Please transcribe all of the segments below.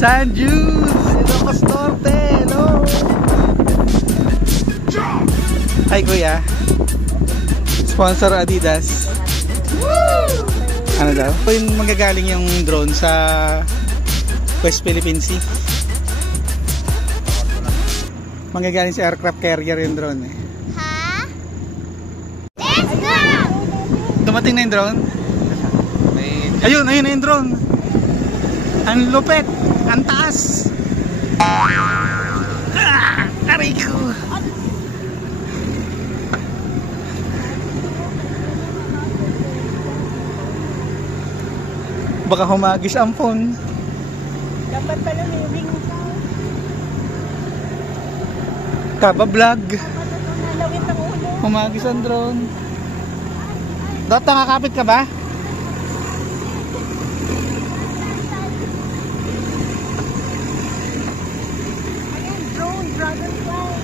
San Jude, Ilocos Norte, hello. Hi kuya. Sponsor Adidas. Ano daw? Ito yung magagaling yung drone sa West Philippine Sea. Manggagaling sa aircraft carrier yung drone eh. Ha? Let's go! Dumating na yung drone? Ayun, ayun na yung drone. Ang lupet, ang taas. Aray ko. Baka humagis ang phone. Dapat pala may ring ka. Kaba-vlog. Nalawit ang ulo. Humagis ang drone. Dapat nakakapit ka ba? Ayan, drone, dragonfly.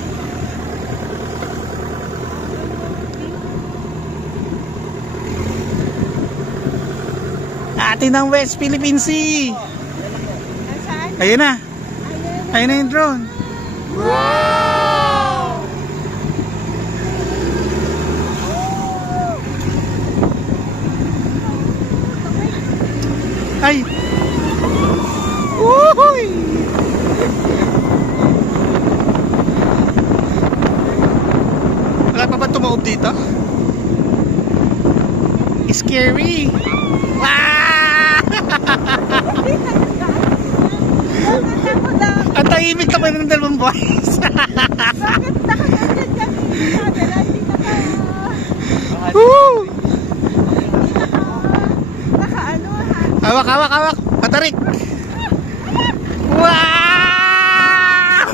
Atin ang West Philippine Sea. Nasaan? Ayun na. Ayan. Ayun na yung drone. Wow! Ay! Woohooy! Wala pa ba tumaob dito? Scary! Wow! Ang tahimik naman ng dalawang boys. Bakit nakaganyan ka? Woo! Naka-ano ha? Hawak, hawak, hawak! Patarik! Wow!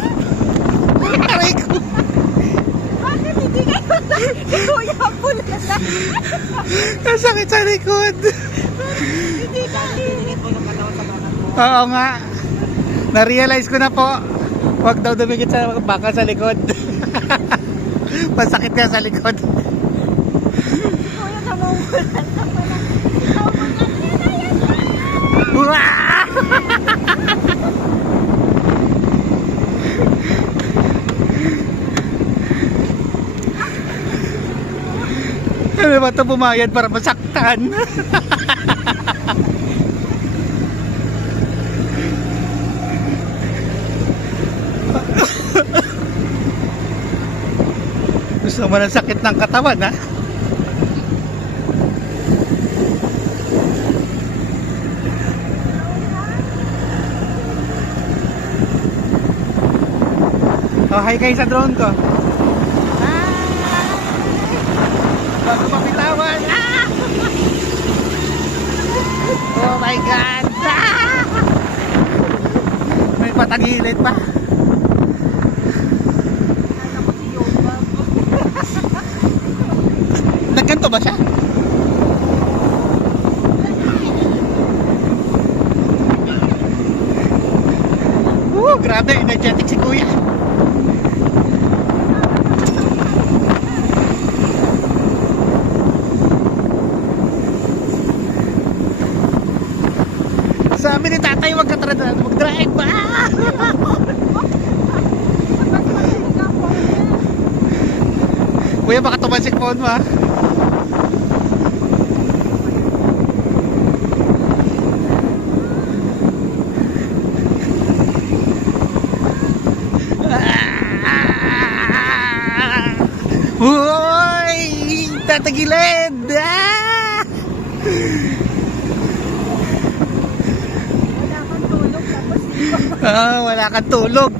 Patarik! Bakit hindi kayo si Kuya pula na? Ang sakit sa likod! Hindi kami. Oo nga. Na-realize ko na po. Huwag daw dumikit sa baka sa likod. Masakit ka sa likod. Kuya namumulan na pala. Ikaw mga yan. Wow! Ano ba ito bumayad para masaktan? Gusto mo ng sakit ng katawan, ha? Oh, hi kayo sa drone ko. Bago mapitawan. Ah! Oh my God! Ah! May patagilid pa. Nagkanto ba siya? Grabe, energetic si Kuya. Sabi ni tatay, wag ka mag-drive ba? Kuya, baka tumansik phone mo, ha? Uy! Tatagilid! Ah! Wala kang tulog.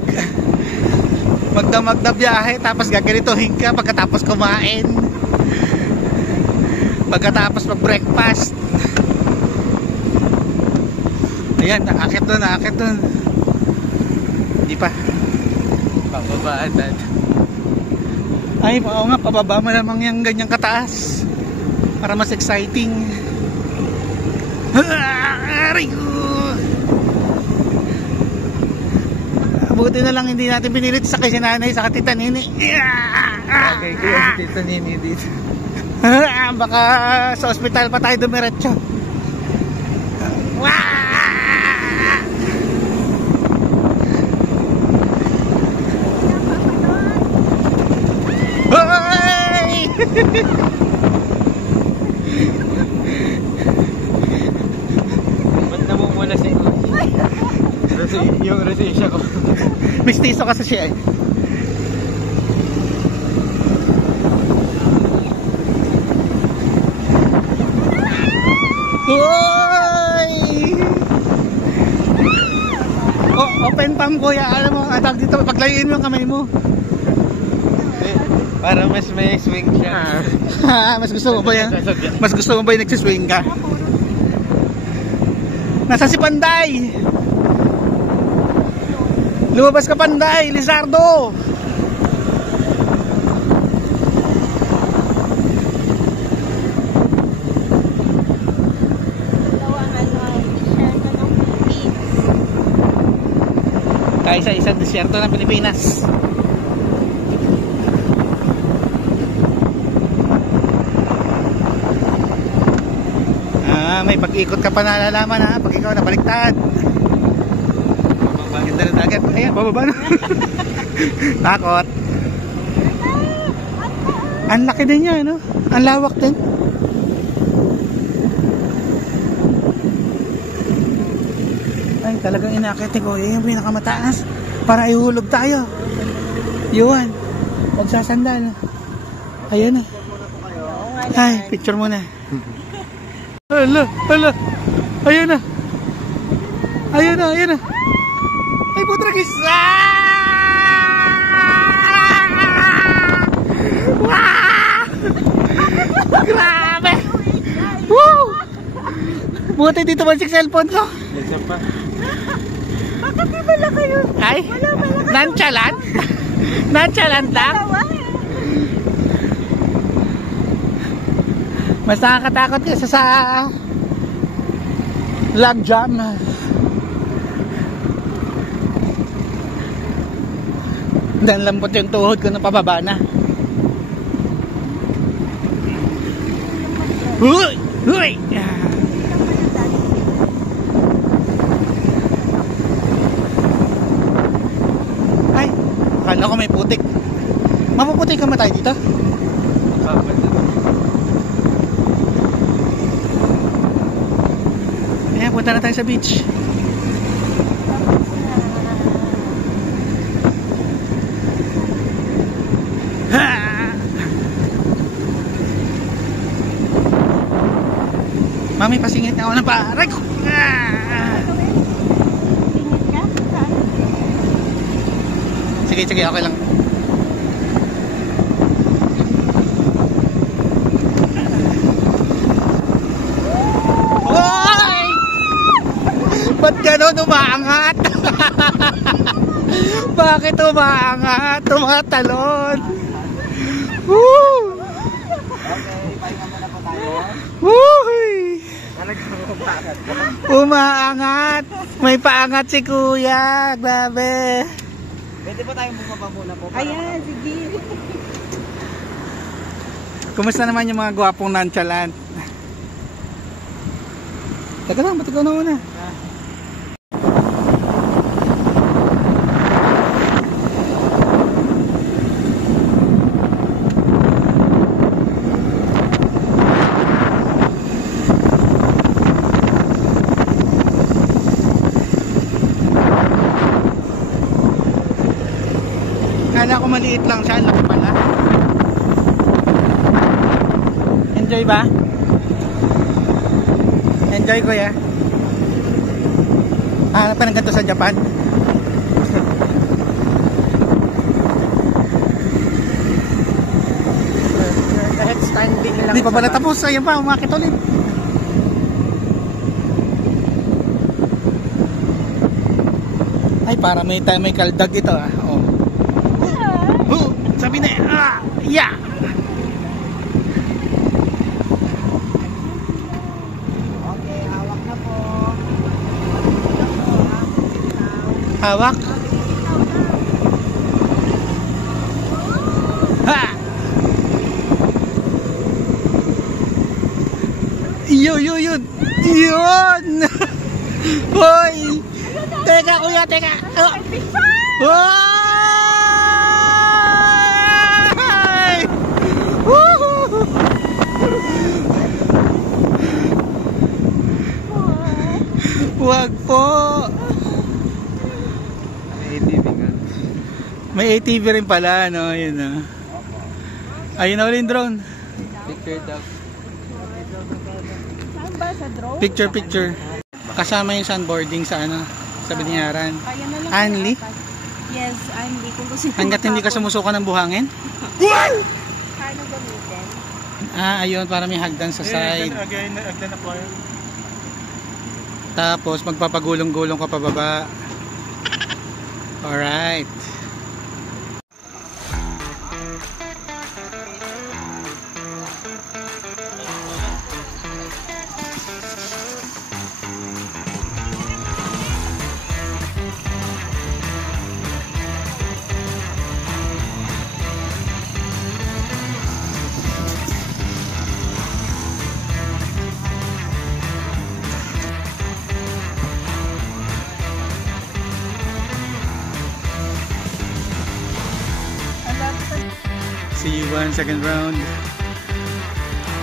Magdamag na biyahe, tapos gaganituhin ka pagkatapos kumain, pagkatapos mag-breakfast. Ayan, nakakit dun. Hindi pa. Pababaan natin. Ay, oo nga, pababa mo namang yung ganyang kataas para mas exciting. Aray ko! Buti na lang hindi natin pinilit sa kasi nanay sa Tita Nini. Okay, kuya si Tita Nini dito. Baka sa ospital pa tayo dumiretso. Ba't namumula sa inyo? Yung resisya ko. Mistiso kasi siya eh. Hoy! Oh, open palm kuya. Alam mo, atag dito, paglayuin mo yung kamay mo. Para mas may swing siya. Mas gusto mo ba yan? Mas gusto mo ba yung nagsiswing ka? Nasa si Panday! Lumabas ka Panday, Lizardo! Kaisa-isang disyerto ng Pilipinas. May pag-ikot ka pa nalalaman ha, pag ikaw nabaliktad. Ganda ng dagat. Ayan, bababa na. Takot. Ang laki din niya, no? Ang lawak din. Ay, talagang inakit ko. Yan yung pinakamataas. Para ihulog tayo. Yun. Pagsasandal. Ayan eh. Ay, picture muna. Hala, hala. Ayan na. Ayan na, ayan na. Ay, putragis. Grabe. Woo! Buti dito man si cellphone ko. Isa pa. Bakit di bala kayo? Ay, nonchalant. Nonchalant lang. Mas nakakatakot kasi sa log jam. Dan lambot yung tuhod ko na pababa na. Huy! Huy! Ay, akala ko may putik. Mapuputik ka tayo dito? Ayan, punta na tayo sa beach. Mami, pasingit na ako ng paaray ko. Sige, sige, okay lang. Hoy! Ba't gano'n umaangat? Bakit umaangat? Tumatalon. Woo! Okay, pahinga muna po tayo. Wooy! Umaangat. May paangat si kuya. Grabe. Pwede po tayong bumaba muna po. Ayan, sige. Kumusta naman yung mga gwapong nonchalant? Teka lang, ba't ikaw na una? Kala ko maliit lang siya, laki pala. Enjoy ba? Enjoy ko ya. Hanap pa ng ganito sa Japan. Kahit standing lang. Hindi pa pala tapos, ayun pa, umakit ulit. Ay, para may kaldag ito ah. Oh. Sabi na, yeah. Okay, hawak na po. Hawak. Ha! Yun. Hoy! Teka kuya, teka. Hoy! Wag po. ATV nga. May ATV rin pala, no? Yun, no? Ayun na ulit yung drone. Picture daw. Saan ba? Sa drone? Picture, picture. Kasama yung sunboarding sa ano, sa Binyaran. Kaya na lang. Anli? Yes, Anli. Kung gusto nyo Hanggat hindi ka sumusuka ng buhangin? Kaya gamitin. Ah, ayun, para may hagdan sa side. Agdan na po yun. Tapos magpapagulong-gulong ka pababa. Alright. See you one second round.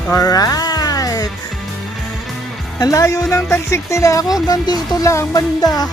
Alright. Ang layo ng tagsik nila ako. Hanggang dito lang, banda.